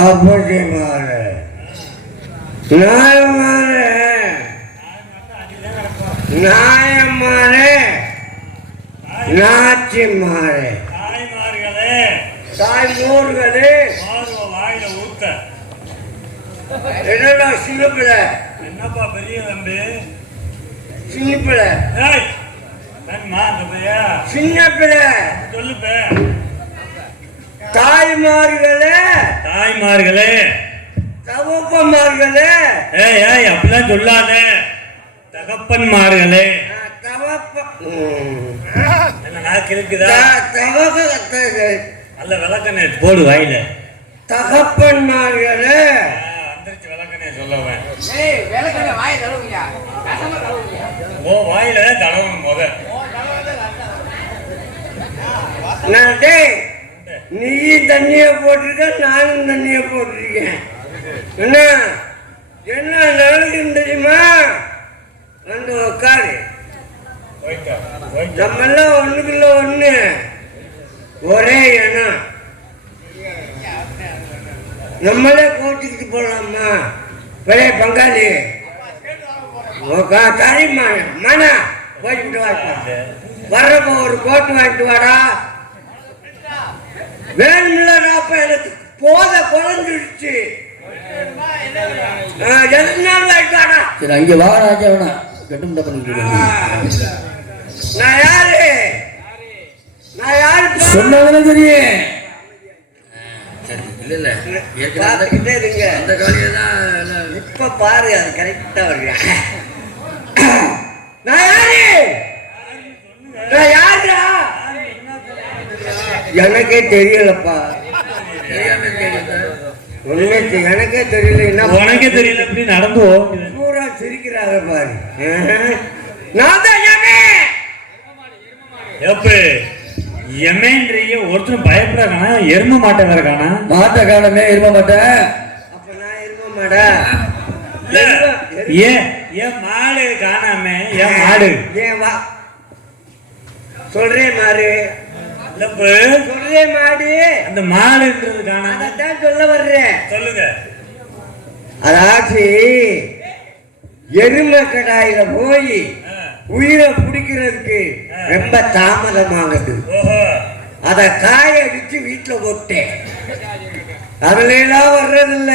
அப்படி மாறு நாய் மாறு நாய மாறு நாச்சி மாறு தாய் மூர்களே என்னடா சிலுப்பில? என்னப்பா பெரிய தம்பி சிலுப்பில சின்ன பிள்ளை சொல்லுப்பேன் தாய்மார்களே. தாய்மார்களே. தவப்பமார்களே ஏய் ஏய் அப்படிலாம் சொல்லாத. தகப்பன்மார்களே. நல்ல விளக்கண்ணே போடு வாயில. தகப்பன்மார்களே. வந்துருச்சு விளக்கண்ணே சொல்லவன். ஏய் விளக்கண வாயை தடவுங்கயா ஓ வாயில தடவணும் முத. நான் டேய் நீயும் தண்ணியை போட்டிருக்க நானும் தண்ணியை போட்டிருக்கேன். என்ன? என்ன நடக்குன்னு தெரியுமா? வந்து உட்காரு போயிட்டா நம்ம எல்லாம் ஒண்ணுக்குள்ள ஒண்ணு. ஒரே இனம். நம்மளே கோச்சிக்கிட்டு போடலாமா பெரிய பங்காளி. உக்கா சரிம்மா மனா. போய்கிட்டு வாப்பா. வர்றப்போ ஒரு கோட்டு வாங்கிட்டு வாடா. வேணுமில்லடாப்ப எனக்கு போத குறைஞ்சிடுச்சு சரி அங்கே வா ராஜாவனா கட்டும் பண்ணிட்டு நான் யாரு? நான் யாரு சொன்னாலும் தெரியும் இல்ல இல்ல. பார்த்துக்கிட்டே இருங்க. அந்த காலையில தான் இப்ப பாரு அது கரெக்டா வருங்க நான் யாரு? நான் யாருடா? எனக்கே தெரியலப்பா. தெ- எனக்கே தெரியல என்ன உனக்கே தெரியல எப்படி நடந்து ஓடுது பூரா. நான் தான். எப்ப ஒருத்தரும் பயப்படாதானா எரும மாட்டேன் வேற காணா மாட்ட காலமே இருக்க மாட்டேன் அப்ப நான் இருக்க மாடா? ஏன் ஏன் மாடு காணாம ஏன் மாடு. ஏன் வா சொல்றேன் மாறு சொல்றேன் மாடு. அந்த மாடுன்றது காணாம அதான் சொல்ல வர்றேன் சொல்லுங்க. அதாச்சு எருமை கடாயில போய். உயிரை பிடிக்கிறதுக்கு ரொம்ப தாமதமாகுது ஓஹோ. அத காய அடிச்சு வீட்டுல போட்டேன். அதுல எல்லாம் வர்றதில்ல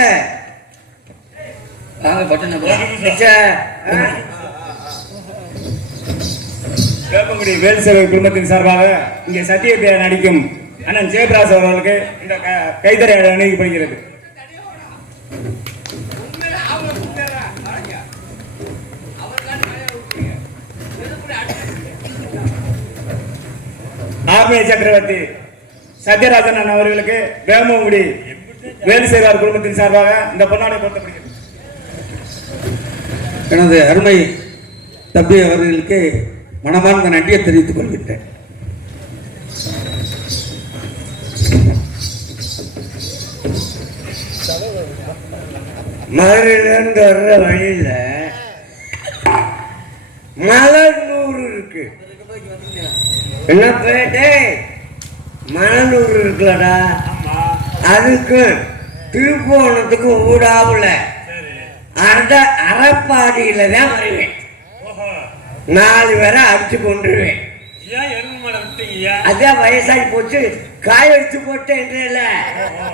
வாங்க பட்டன் ஒரு நிமிஷம். ச்சே, வேப்பங்குடி வேல்சேவை குடும்பத்தின் சார்பாக இங்கே சத்தியத்தை நடிக்கும் அண்ணன் ஜெயபிராஜ் அவர்களுக்கு இந்த க- கைத்தறி அணிவிக்கப்படுகிறது. ஆர்மி சக்கரவர்த்தி சத்யராஜன் அண்ணன் அவர்களுக்கு வேமங்குடி வேல் குடும்பத்தின் சார்பாக இந்த பொன்னாடை பொருத்தப்படுகிறது. எனது அருமை தம்பி அவர்களுக்கு மனமார்ந்த நன்றியை தெரிவித்துக் கொள்கின்றேன். மதுரையில இருந்து வர்ற வழியில மலர்நூறு இருக்கு. என்ன பேட்டே? மணலூர் இருக்குல்லடா. அதுக்கு திருப்போணத்துக்கும் ஊடாவுல. அட அறப்பாடியில தான் நாலு பேரை அடிச்சு கொண்டுருவேன் அதான் வயசாகி போச்சு. காய வச்சு போட்டேன்றல ஓஹோ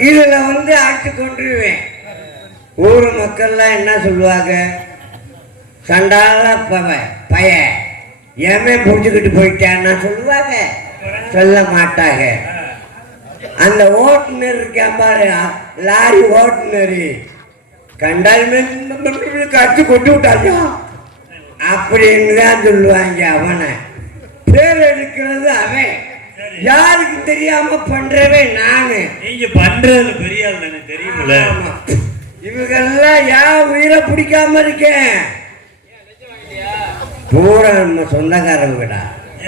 இதுல வந்து அடிச்சு கொண்டுருவேன் ஊர் மக்கள்லாம் என்ன சொல்லுவாங்க? சண்டால பய. ஏமே புடிச்சுக்கிட்டு போயிட்டான்னா சொல்லுவாங்க. சொல்ல மாட்டாங்க. அந்த ஓட்டுநர் இருக்கான் பாரு லாரி ஓட்டுநர். கண்டாலுமே கடிச்சு கொண்டு விட்டாங்க அப்படின்னு தான் சொல்லுவாங்க அவனை. பேர் எடுக்கிறது அவன். யாருக்கு தெரியாம பண்றவன் நானு. நீங்க பண்றதுல பெரிய எனக்கு தெரியுமில்ல? ஆமா. இவங்கெல்லாம் யார் உயிரை பிடிக்காம இருக்கேன் பூரா நம்ம சொந்தக்காரங்கடா.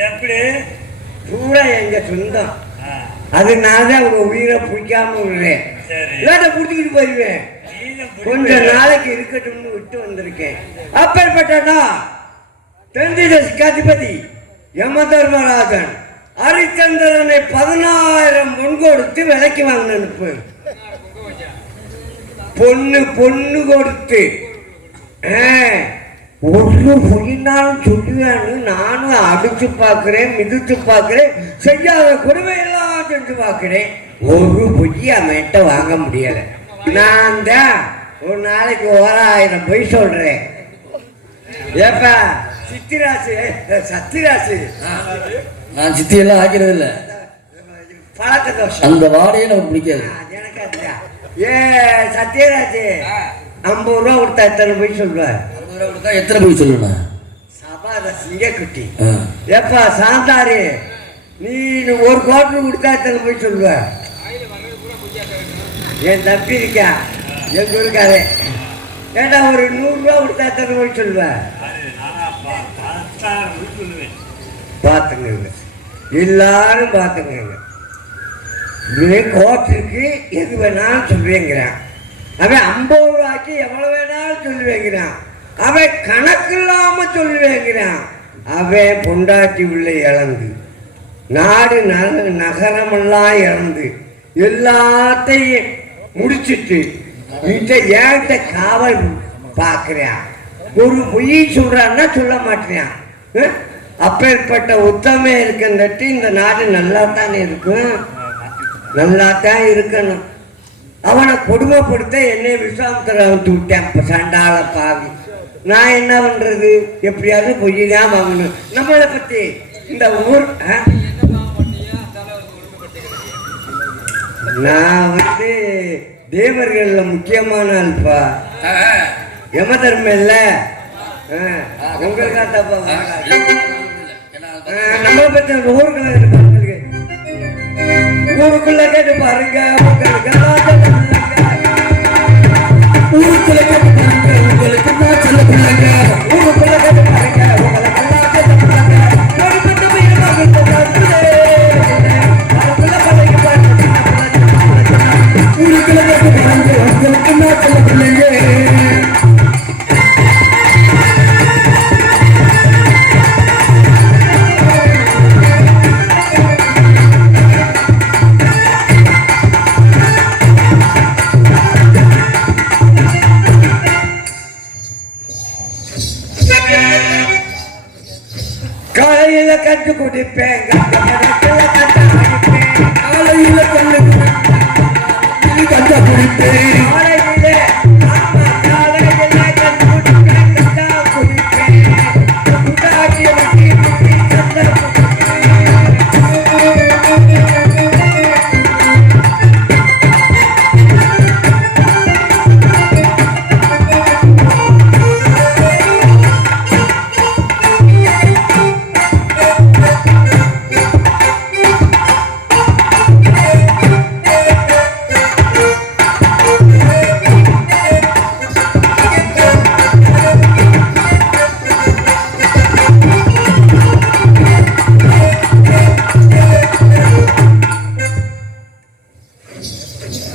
எப்படி? பூரா எங்க சொந்தம். அதனால தான் அவங்க உயிரை பிடிக்காம விடுறேன் இல்லாட்ட பிடிச்சிக்கிட்டு போயிருவேன். நீங்க கொஞ்ச நாளைக்கு இருக்கட்டும்னு விட்டு வந்திருக்கேன். அப்பேற்பட்டா தென்திதேச கதிபதி யம தர்மராஜன் ஹரிச்சந்திரனை பதினாயிரம் பொன் கொடுத்து விலைக்கு வாங்க அனுப்பு. பொண்ணு பொண்ணு கொடுத்து. ஒரு பொய்னாலும் சொல்லுவேன்னு நானும் அடிச்சு பார்க்கிறேன் மிதிச்சு பார்க்கிறேன் செய்யாத கொடுமையெல்லாம் செஞ்சு பார்க்கிறேன். ஒரு பொய்யை அவன்கிட்ட வாங்க முடியல. நான் தான் ஒரு நாளைக்கு ஓராயிரம் பொய் சொல்றேன். ஏப்பா சித்திராசு சத்திராசு. நான் சித்தியெல்லாம் ஆக்கிறது இல்லை பழக்க தோஷம். அந்த வாடையே நமக்கு பிடிக்காது. எனக்கு. ஏ சத்யராஜ் ஐம்பது ரூபா கொடுத்தா எத்தனை போய் சொல்லுவார் ஐம்பது ரூபா கொடுத்தா எத்தனை போய் சொல்லணும் சபாத சிங்கக்குட்டி. ஏப்பா சாந்தாரு நீ ஒரு கோட்டர் கொடுத்தா எத்தனை போய் சொல்லுவ? என் தம்பி இருக்கா? எங்க இருக்காரு ஏண்டா ஒரு நூறுரூவா கொடுத்தா எத்தனை போய் சொல்லுவ? பார்த்துங்க எல்லாரும் பார்த்துங்க இதே கோட்டுக்கு எது வேணாலும் சொல்லுவேங்கிறான். அவன் ஐம்பது ரூபாய்க்கு எவ்வளவு வேணாலும் சொல்லுவேங்கிறான். அவன் கணக்கு இல்லாம சொல்லுவேங்கிறான். அவன் பொண்டாட்டி உள்ள இழந்து நாடு நகரமெல்லாம் இழந்து எல்லாத்தையும் முடிச்சிட்டு இந்த ஏன்ட்ட காவல் பார்க்குறான். ஒரு பொய் சொல்றான்னா சொல்ல மாட்டேன். அப்பேற்பட்ட உத்தமே இருக்கின்றட்டு இந்த நாடு நல்லா தானே இருக்கும் நல்லா தான் இருக்கணும். அவனை கொடுமைப்படுத்த என்னை விஸ்வாமத்தில் அவுத்து விட்டேன் இப்போ சண்டால பாவி. நான் என்ன பண்றது? எப்படியாவது பொய் தான் வாங்கணும். நம்மளை பத்தி இந்த ஊர் நான் வந்து தேவர்கள்ல முக்கியமான ஆள்பா. யம தர்மம் இல்ல உங்களுக்கா தப்பா நம்மளை பத்தி ஊருக்குள்ள பாருங்க. ஊருக்குள்ள கேட்டு பாருங்க உங்களுக்கு ஊருக்குள்ள கேட்டு பாருங்க, உங்களுக்கு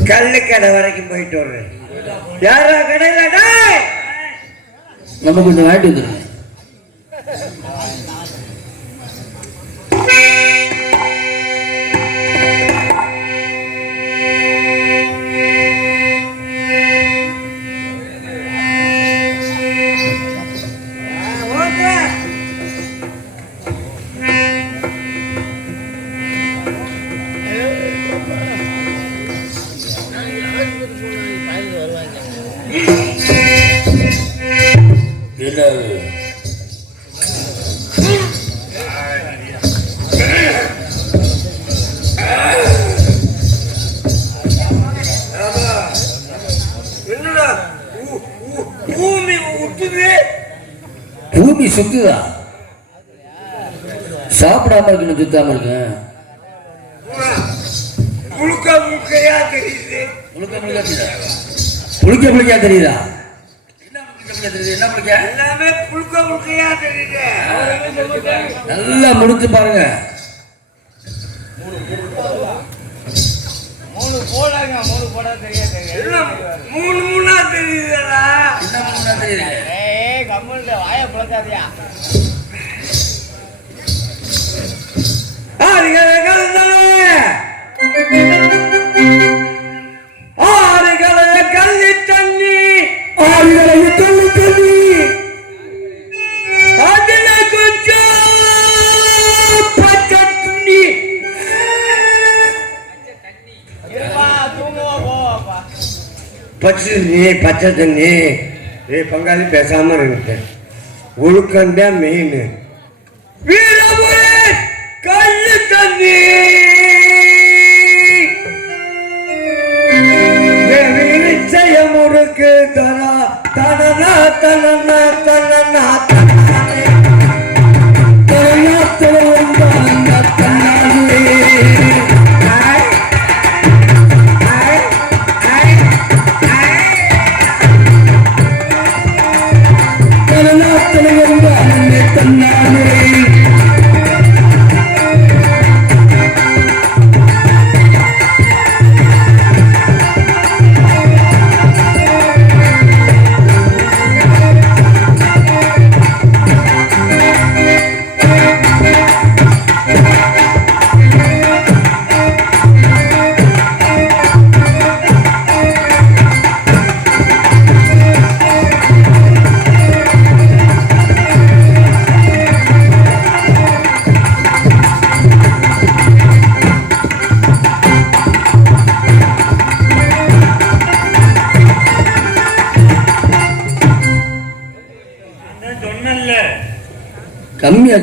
கள்ளுக்கடை வரைக்கும் போயிட்டு வர்றேன். யாரா கடையில நம்ம கொஞ்சம் வாட்டி வந்துருங்க ஊ- பூமி சுத்துதா? சாப்பிடாம இருக்கணும் சுத்தாம இருக்கேன் முழுக்க முழுக்கையா தெரியுது. முழுக்க முழுக்க தெரியுதா? புளிக்க புளிக்கா தெரியுதா? என்ன புளிக்க புளிக்க தெரியுது? என்ன புளிக்க? எல்லாமே முழுக்க முழுக்கையா தெரியுது. நல்லா முடிச்சு பாருங்க. மூணு மூணா தெரியுதுடா. என்ன முழுக்கா தெரியுது? ஏய் கம்முன்னு வாயை புழக்காதியா கலந்தன பச்சை தண்ணி பச்சை தண்ணி. ஏய் பங்காளி பேசாம இருந்துட்டேன் ஒழுக்கம்தான் மெயின் வீரபுரி கல்லு தண்ணி. விரிச்சய முறுக்கு தரா. தனனா தனனா தனனா தனனே.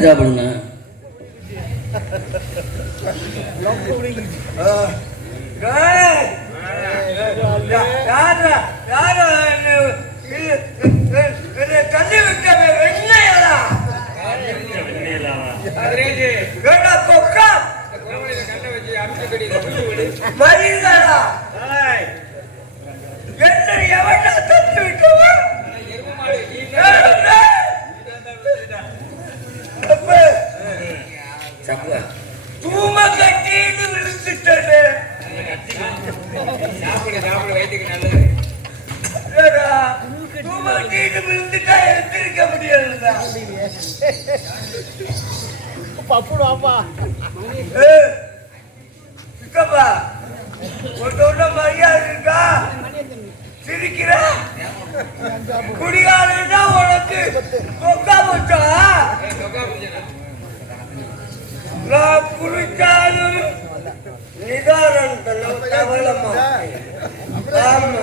சாப்பிடுங்க தண்ணி மரியாதா என்ன எவன்டா தண்ணி விட்டவன் தூம கட்டின்னு விழுந்துட்டே சாப்பிடு சாப்பிடு வயிற்றுக்கு நல்லது. தூம விழுந்துட்டா எந்திரிக்க முடியாதுடா ஏய், சித்தப்பா ஒருத்தவன மரியாதை இருக்கா? சிரிக்கிற? குடிகாரன்னா உனக்கு கொக்கா போச்சா నా కురుచాలు నిదానంతలో కవలమ్మ రామ్మ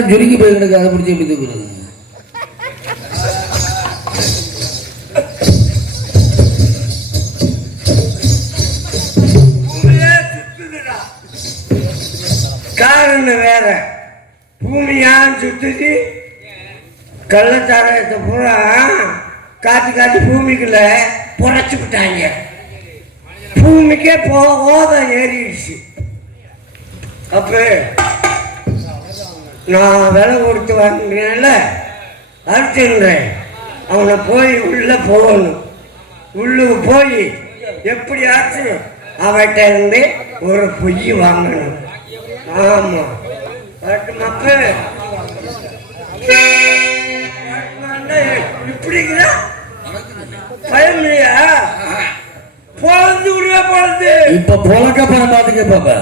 நேரம் சுருங்கி போய் கிடக்கு அதை பிடிச்சி எப்படி தூக்குறது? காரணம் வேற. பூமியான் சுத்துது கள்ளச்சாராயத்தை பூரா காத்தி காத்தி பூமிக்குள்ள விட்டாங்க. பூமிக்கே போகாத ஏறிடுச்சு. அப்ப நான் விலை கொடுத்து வாங்கினால அர்ஜுன்றேன் அவனை போய் உள்ளே போகணும். உள்ளுக்கு போய் எப்படியாச்சும் அவட்ட இருந்து ஒரு பொய் வாங்கணும். ஆமாம் பட்டு மக்கள் இப்படிங்கிற பயம் இல்லையா பொழந்து விடுவே பொழந்து. இப்ப பொழக்க பணம் பாத்துக்க பாப்பா